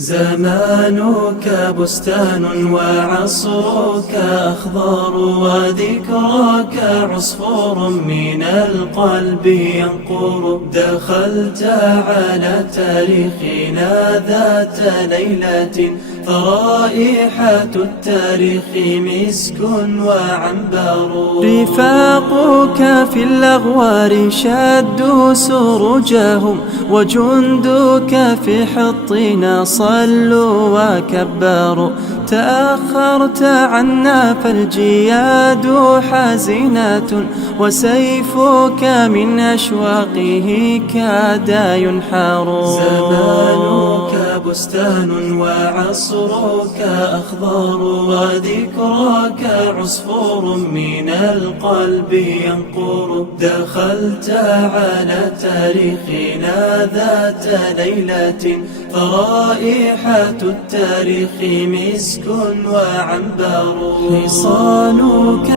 زمانك بستان وعصرك أخضر وذكرك عصفور من القلب ينقر. دخلت على تاريخنا ذات ليلة فرائحة التاريخ مسك وعنبر. رفاقك في الأغوار شدوا سروجهم وجندك في حطنا صلوا وكبروا. تأخرت عنا فالجياد حزينة وسيفك من أشواقه كاد ينحر. زمانك بستان وعصرك أخضر وذكرك عصفور من القلب ينقر. دخلت على تاريخنا ذات ليلة فرائحة التاريخ مسك وعنبر. حصانك